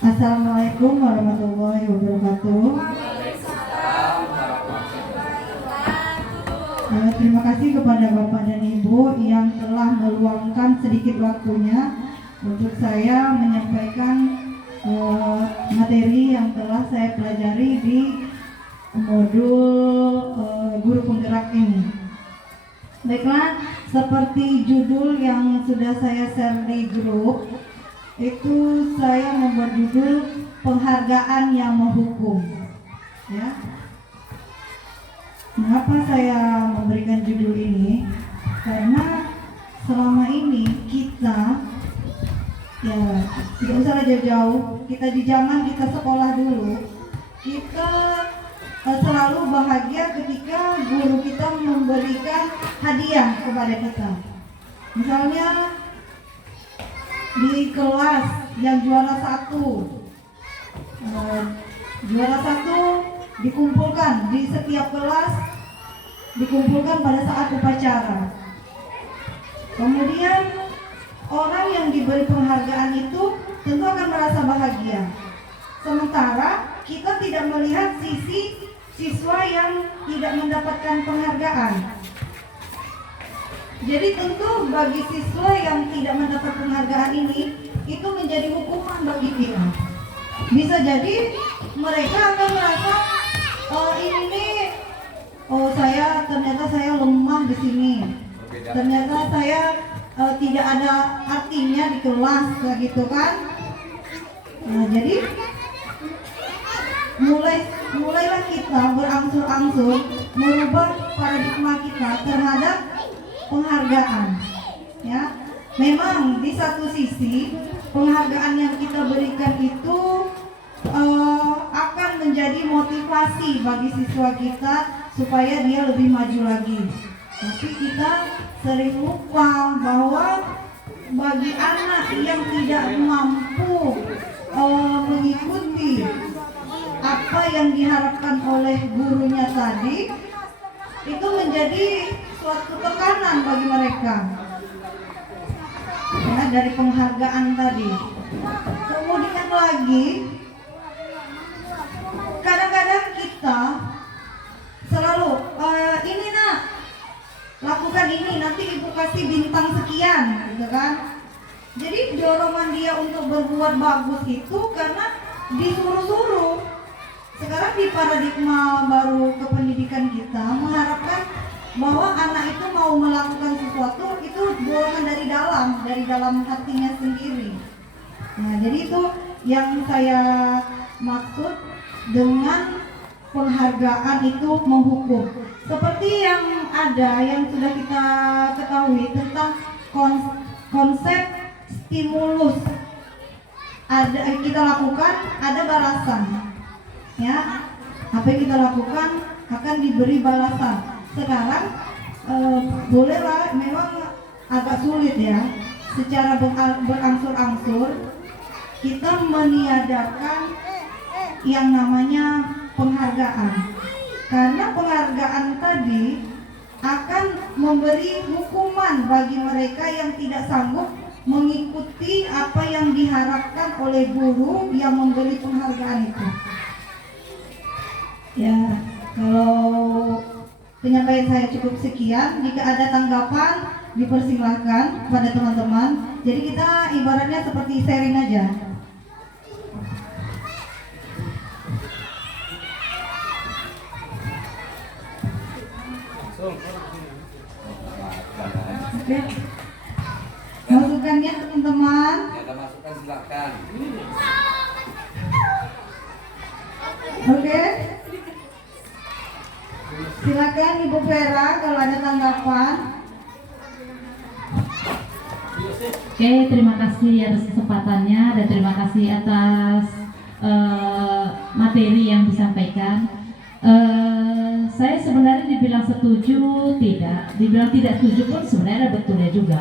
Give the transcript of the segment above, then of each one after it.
Assalamualaikum warahmatullahi wabarakatuh. Terima kasih kepada Bapak dan Ibu yang telah meluangkan sedikit waktunya untuk saya menyampaikan materi yang telah saya pelajari di modul guru penggerak ini. Baiklah, seperti judul yang sudah saya share di grup, itu saya membuat judul penghargaan yang menghukum. Ya. Mengapa saya memberikan judul ini? Karena selama ini kita, ya tidak usah jauh-jauh, kita di zaman kita sekolah dulu, kita selalu bahagia ketika guru kita memberikan hadiah kepada kita. Misalnya di kelas yang juara satu dikumpulkan di setiap kelas, dikumpulkan pada saat upacara. Kemudian orang yang diberi penghargaan itu tentu akan merasa bahagia. Sementara kita tidak melihat sisi siswa yang tidak mendapatkan penghargaan. Jadi tentu bagi siswa yang tidak mendapat penghargaan ini, itu menjadi hukuman bagi kita. Bisa jadi mereka akan merasa, ternyata saya lemah di sini. Ternyata saya tidak ada artinya di kelas, gitu kan? Nah, jadi mulailah kita berangsur-angsur merubah paradigma kita terhadap penghargaan. Ya, memang di satu sisi penghargaan yang kita berikan itu akan menjadi motivasi bagi siswa kita supaya dia lebih maju lagi. Tapi kita sering lupa bahwa bagi anak yang tidak mampu mengikuti apa yang diharapkan oleh gurunya tadi, itu menjadi suatu tekanan bagi mereka. Ya, dari penghargaan tadi. Kemudian lagi, kadang-kadang kita selalu ini nak, lakukan ini, nanti ibu kasih bintang sekian, gitu kan? Jadi dorongan dia untuk berbuat bagus itu karena disuruh-suruh. Sekarang di paradigma baru kependidikan kita mengharapkan bahwa anak itu mau melakukan sesuatu itu dorongan dari dalam hatinya sendiri. Nah, jadi itu yang saya maksud dengan penghargaan itu menghukum. Seperti yang sudah kita ketahui tentang konsep stimulus. Kita lakukan, ada balasan. Ya, apa yang kita lakukan akan diberi balasan. Sekarang bolehlah, memang agak sulit ya, secara berangsur-angsur kita meniadakan yang namanya penghargaan. Karena penghargaan tadi akan memberi hukuman bagi mereka yang tidak sanggup mengikuti apa yang diharapkan oleh guru yang memberi penghargaan itu. Ya, kalau penyampaian saya cukup sekian. Jika ada tanggapan, dipersilahkan pada teman-teman. Jadi kita ibaratnya seperti sharing aja. Oke. Masukannya teman-teman. Ada masukan silakan. Oke. Silakan Ibu Vera kalau ada tanggapan. Oke, terima kasih atas kesempatannya dan terima kasih atas materi yang disampaikan. Saya sebenarnya dibilang setuju, dibilang tidak setuju pun sebenarnya ada betulnya juga.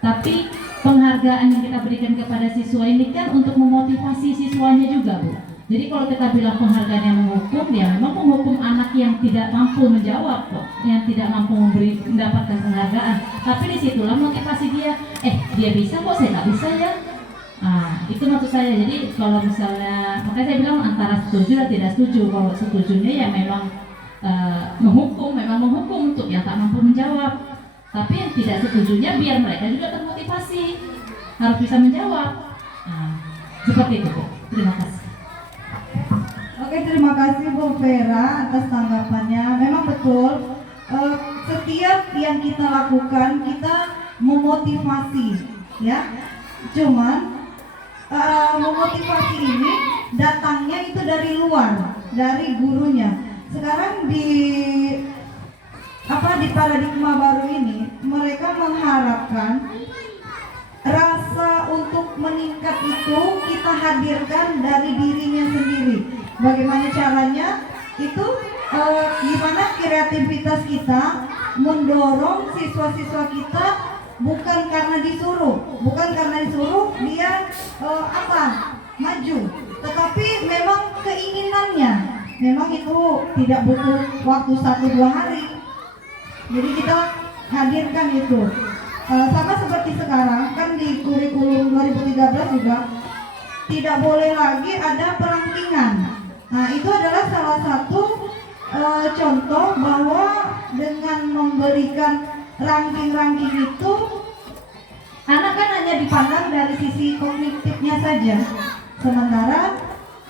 Tapi penghargaan yang kita berikan kepada siswa ini kan untuk memotivasi siswanya juga, Bu. Jadi kalau kita bilang penghargaan yang menghukum, ya memang menghukum anak yang tidak mampu menjawab kok, yang tidak mampu mendapatkan penghargaan. Tapi disitulah motivasi dia, dia bisa kok, saya nggak bisa ya. Itu maksud saya. Jadi kalau misalnya, makanya saya bilang antara setuju dan tidak setuju. Kalau setujunya ya memang memang menghukum untuk yang tak mampu menjawab. Tapi yang tidak setujunya biar mereka juga termotivasi, harus bisa menjawab. Seperti itu, Bu. Terima kasih. Oke, terima kasih Bu Vera atas tanggapannya. Memang betul, setiap yang kita lakukan kita memotivasi, ya. Cuman memotivasi ini datangnya itu dari luar, dari gurunya. Sekarang di paradigma baru ini mereka mengharapkan rasa untuk meningkat itu kita hadirkan dari dirinya sendiri. Bagaimana caranya? Itu gimana kreativitas kita mendorong siswa-siswa kita bukan karena disuruh dia maju, tetapi memang keinginannya. Memang itu tidak butuh waktu 1-2 hari. Jadi kita hadirkan itu. Sama seperti sekarang kan di kurikulum 2013 juga tidak boleh lagi ada perankingan. Nah, itu adalah salah satu contoh bahwa dengan memberikan ranking-ranking itu anak kan hanya dipandang dari sisi kognitifnya saja. Sementara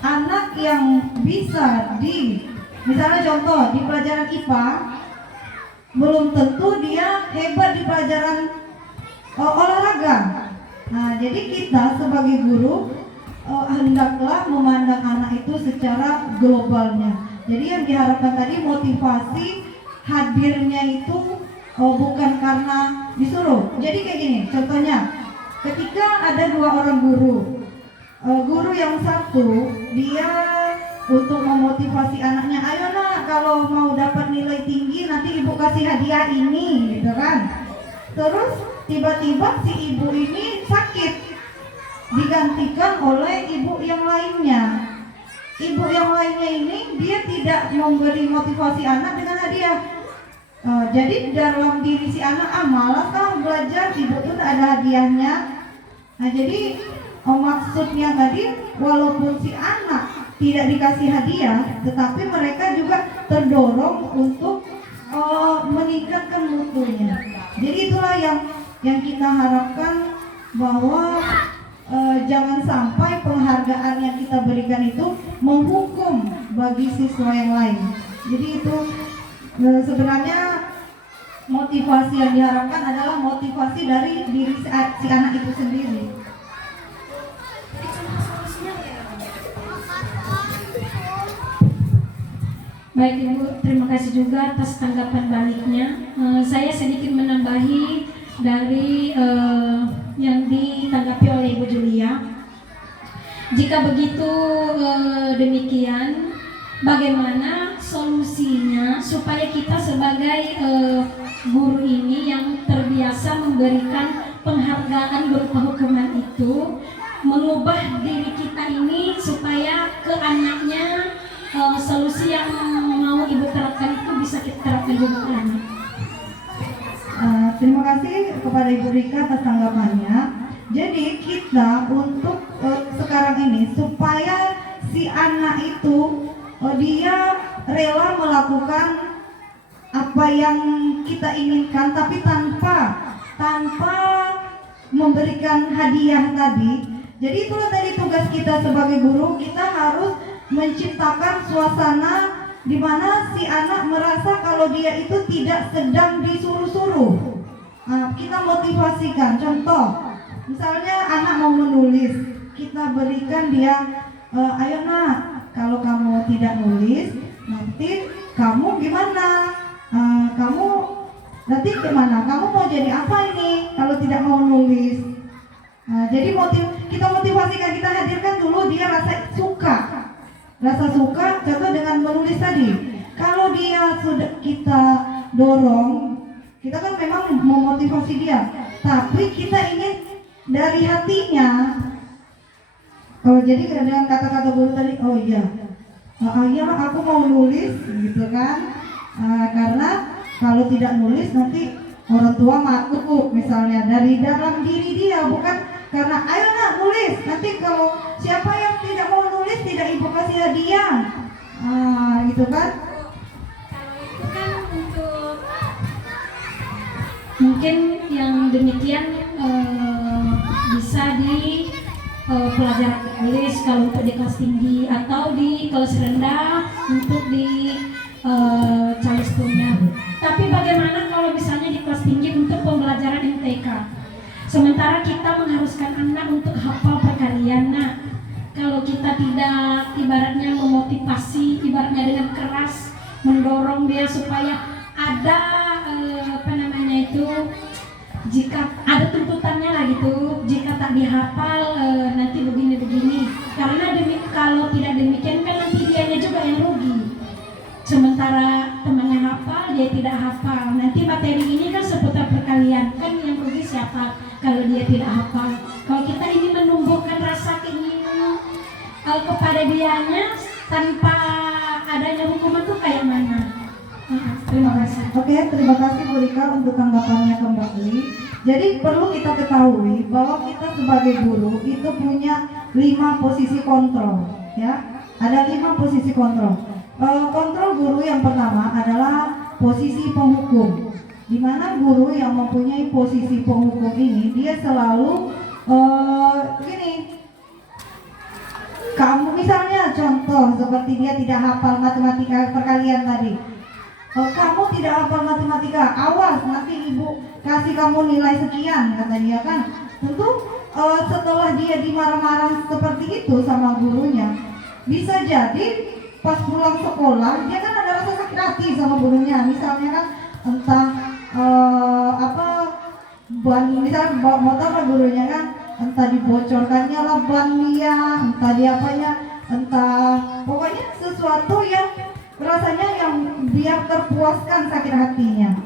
anak yang bisa misalnya contoh di pelajaran IPA belum tentu dia hebat di pelajaran olahraga. Nah, jadi kita sebagai guru hendaklah memandang anak itu secara globalnya. Jadi yang diharapkan tadi motivasi hadirnya itu bukan karena disuruh. Jadi kayak gini, contohnya ketika ada 2 orang guru, guru yang satu dia untuk memotivasi anaknya, ayo nak kalau mau dapat nilai tinggi nanti ibu kasih hadiah ini, gitu kan. Terus tiba-tiba si ibu ini sakit, digantikan oleh ibu yang lainnya. Ibu yang lainnya ini dia tidak memberi motivasi anak dengan hadiah. Jadi dalam diri si anak malas belajar, ibu tuh ada hadiahnya. Nah, jadi maksudnya tadi walaupun si anak tidak dikasih hadiah, tetapi mereka juga terdorong untuk meningkatkan mutunya. Jadi itulah yang kita harapkan, bahwa jangan sampai penghargaan yang kita berikan itu menghukum bagi siswa yang lain. Jadi itu sebenarnya motivasi yang diharapkan adalah motivasi dari diri si anak itu sendiri. Baik Ibu, terima kasih juga atas tanggapan baliknya. Saya sedikit menambahi dari yang ditanggapi oleh Ibu Julia. Jika begitu demikian, bagaimana solusinya supaya kita sebagai guru ini yang terbiasa memberikan penghargaan berupa hukuman itu, mengubah diri kita ini supaya ke anaknya solusi yang mau Ibu terapkan itu bisa kita terapkan juga ke anak. Terima kasih kepada Ibu Rika atas tanggapannya. Jadi kita untuk sekarang ini supaya si anak itu dia rela melakukan apa yang kita inginkan, tapi tanpa memberikan hadiah tadi. Jadi itulah tadi tugas kita sebagai guru, kita harus menciptakan suasana di mana si anak merasa kalau dia itu tidak sedang disuruh-suruh. Kita motivasikan. Contoh, misalnya anak mau menulis, kita berikan dia, ayo nak, kalau kamu tidak nulis, nanti kamu gimana? Kamu nanti gimana? Kamu mau jadi apa ini kalau tidak mau nulis? Jadi kita motivasikan, kita hadirkan dulu dia rasa suka. Contoh dengan menulis tadi. Kalau dia sudah kita dorong, kita kan memang memotivasi dia, tapi kita ingin dari hatinya. Jadi dengan kata-kata guru tadi, oh iya, aku mau nulis, gitu kan? Karena kalau tidak nulis nanti orang tua makuk misalnya dari dalam diri dia, bukan karena ayo nak nulis, nanti kalau siapa yang tidak mau nulis tidak ibu kasih hadiah, gitu kan. Kalau itu kan untuk mungkin yang demikian bisa di pelajaran tulis kalau untuk di kelas tinggi, atau di kelas rendah untuk di calistunnya. Tapi bagaimana kalau misalnya di kelas tinggi untuk pembelajaran MTK? Sementara kita mengharuskan anak untuk hafal perkalian. Nah, kalau kita tidak ibaratnya memotivasi, ibaratnya dengan keras mendorong dia supaya ada jika ada tuntutannya lah gitu, jika tak dihafal nanti begini. Karena kalau tidak demikian kan nanti dianya juga yang rugi. Sementara temannya hafal, dia tidak hafal. Nanti materi ini kan seputar perkalian, kan yang rugi siapa kalau dia tidak hafal. Kalau kita ini menumbuhkan rasa keinginan kepada dianya tanpa adanya hukuman tuh kayak mana? Terima kasih. Oke, terima kasih Bu Rika untuk tanggapannya kembali. Jadi perlu kita ketahui bahwa kita sebagai guru itu punya 5 posisi kontrol, ya. Ada 5 posisi kontrol. Kontrol guru yang pertama adalah posisi penghukum. Di mana guru yang mempunyai posisi penghukum ini dia selalu gini. Kamu misalnya contoh seperti dia tidak hafal matematika perkalian tadi. Kamu tidak hafal matematika, awas nanti ibu kasih kamu nilai sekian, kata dia kan. Tentu setelah dia dimarah-marah seperti itu sama gurunya, bisa jadi pas pulang sekolah dia kan ada rasa sakit hati sama gurunya. Misalnya kan entah ban, misalnya bawa motor lah gurunya kan, entah dibocorkannya lah ban dia, entah dia apanya, entah pokoknya sesuatu yang rasanya yang biar terpuaskan sakit hatinya.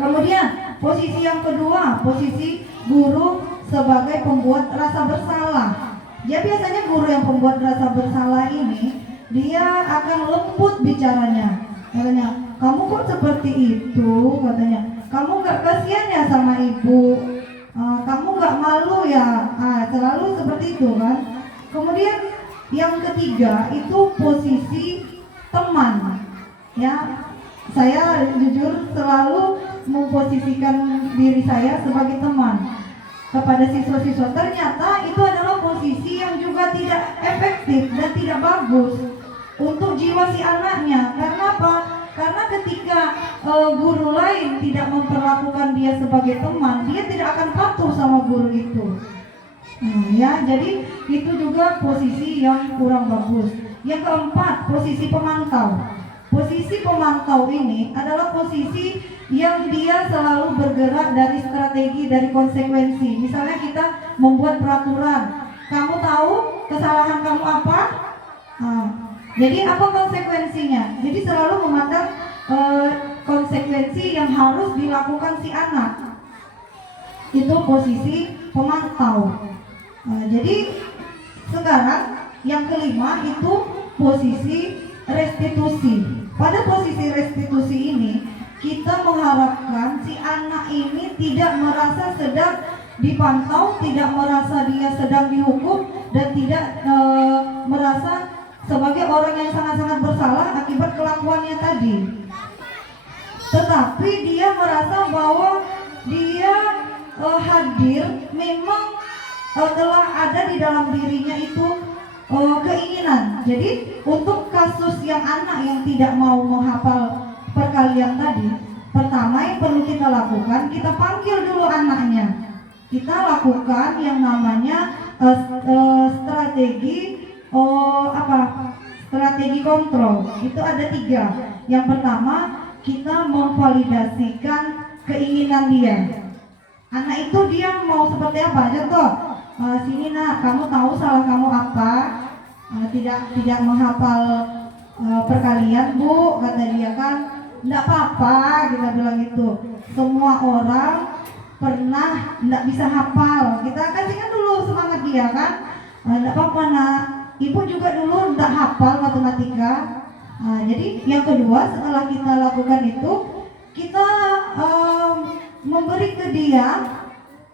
Kemudian posisi yang kedua, posisi guru sebagai pembuat rasa bersalah. Ya biasanya guru yang pembuat rasa bersalah ini dia akan lembut bicaranya. Katanya, kamu kok seperti itu? Katanya, kamu gak kasihan ya sama ibu? Kamu gak malu ya? Selalu seperti itu kan. Kemudian yang ketiga itu posisi teman, ya. Saya jujur selalu memposisikan diri saya sebagai teman kepada siswa-siswa. Ternyata itu adalah posisi yang juga tidak efektif dan tidak bagus untuk jiwa si anaknya. Karena apa? Karena ketika guru lain tidak memperlakukan dia sebagai teman, dia tidak akan patuh sama guru itu. Ya, jadi itu juga posisi yang kurang bagus. Yang keempat, posisi pemantau. Posisi pemantau ini adalah posisi yang dia selalu bergerak dari strategi, dari konsekuensi. Misalnya kita membuat peraturan, kamu tahu kesalahan kamu apa? Jadi apa konsekuensinya? Jadi selalu memandang konsekuensi yang harus dilakukan si anak. Itu posisi pemantau. Jadi sekarang yang kelima itu posisi restitusi. Pada posisi restitusi ini kita mengharapkan si anak ini tidak merasa sedang dipantau, tidak merasa dia sedang dihukum, dan tidak merasa sebagai orang yang sangat-sangat bersalah akibat kelakuannya tadi. Tetapi dia merasa bahwa dia hadir memang telah ada di dalam dirinya itu keinginan. Jadi untuk kasus yang anak yang tidak mau menghafal perkalian tadi, pertama yang perlu kita lakukan, kita panggil dulu anaknya. Kita lakukan yang namanya strategi strategi kontrol. Itu ada 3. Yang pertama, kita memvalidasikan keinginan dia. Anak itu dia mau seperti apa? Contoh, sini nak, kamu tahu salah kamu apa? Tidak menghafal perkalian bu, kata dia kan. Enggak apa-apa, kita bilang gitu. Semua orang pernah enggak bisa hafal. Kita kasihkan dulu semangat dia kan. Enggak apa-apa nak, ibu juga dulu enggak hafal matematika. Jadi yang kedua, setelah kita lakukan itu, kita memberi ke dia,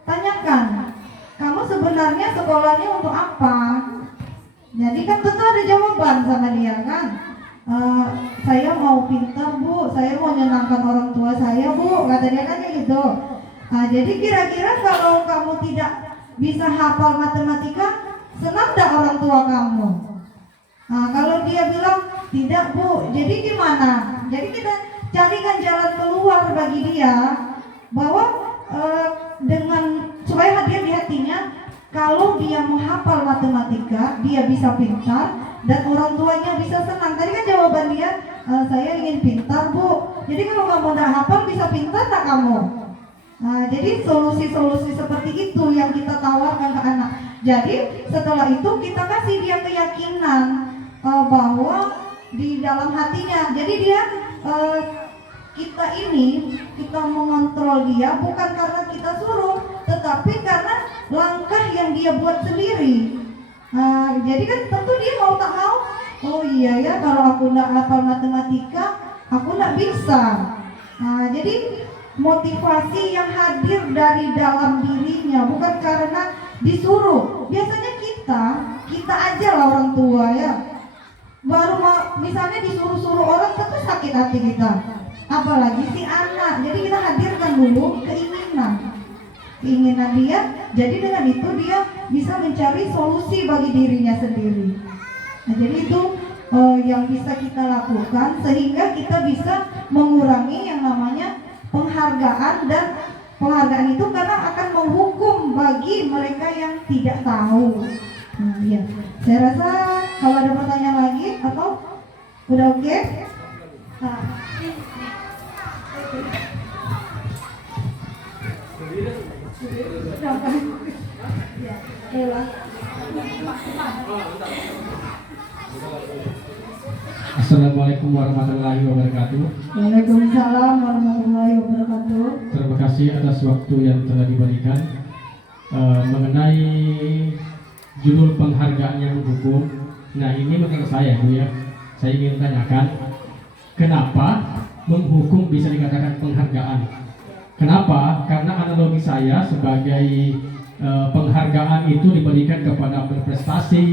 tanyakan, kamu sebenarnya sekolahnya untuk apa? Jadi kan tentu ada jawaban sama dia kan. Saya mau pintar bu, saya mau menyenangkan orang tua saya bu, kata dia kan kayak gitu. Jadi kira-kira kalau kamu tidak bisa hafal matematika, senang tidak orang tua kamu? Kalau dia bilang tidak bu, jadi gimana? Jadi kita carikan jalan keluar bagi dia bahwa dengan supaya hadir di hatinya, kalau dia menghafal matematika, dia bisa pintar dan orang tuanya bisa senang. Tadi kan jawaban dia, saya ingin pintar bu. Jadi kalau kamu udah hafal bisa pintar tak kamu? Jadi solusi-solusi seperti itu yang kita tawarkan ke anak. Jadi setelah itu kita kasih dia keyakinan bahwa di dalam hatinya. Jadi dia kita mengontrol dia bukan karena kita suruh, tetapi karena langkah yang dia buat sendiri. Jadi kan tentu dia mau tak mau, oh iya ya kalau aku nggak hafal matematika, aku nggak bisa. Jadi motivasi yang hadir dari dalam dirinya bukan karena disuruh. Biasanya kita aja lah orang tua ya. Baru misalnya disuruh-suruh orang tentu sakit hati kita. Apalagi si anak. Jadi kita hadirkan dulu keinginan dia. Jadi dengan itu dia bisa mencari solusi bagi dirinya sendiri. Jadi itu yang bisa kita lakukan sehingga kita bisa mengurangi yang namanya penghargaan, dan penghargaan itu karena akan menghukum bagi mereka yang tidak tahu. Ya, saya rasa kalau ada pertanyaan lagi atau udah oke? Assalamualaikum warahmatullahi wabarakatuh. Waalaikumsalam warahmatullahi wabarakatuh. Terima kasih atas waktu yang telah diberikan. Mengenai judul penghargaan yang menghukum, nah ini menurut saya Bu ya, saya ingin tanyakan, kenapa menghukum bisa dikatakan penghargaan? Kenapa? Karena analogi saya sebagai penghargaan itu diberikan kepada berprestasi,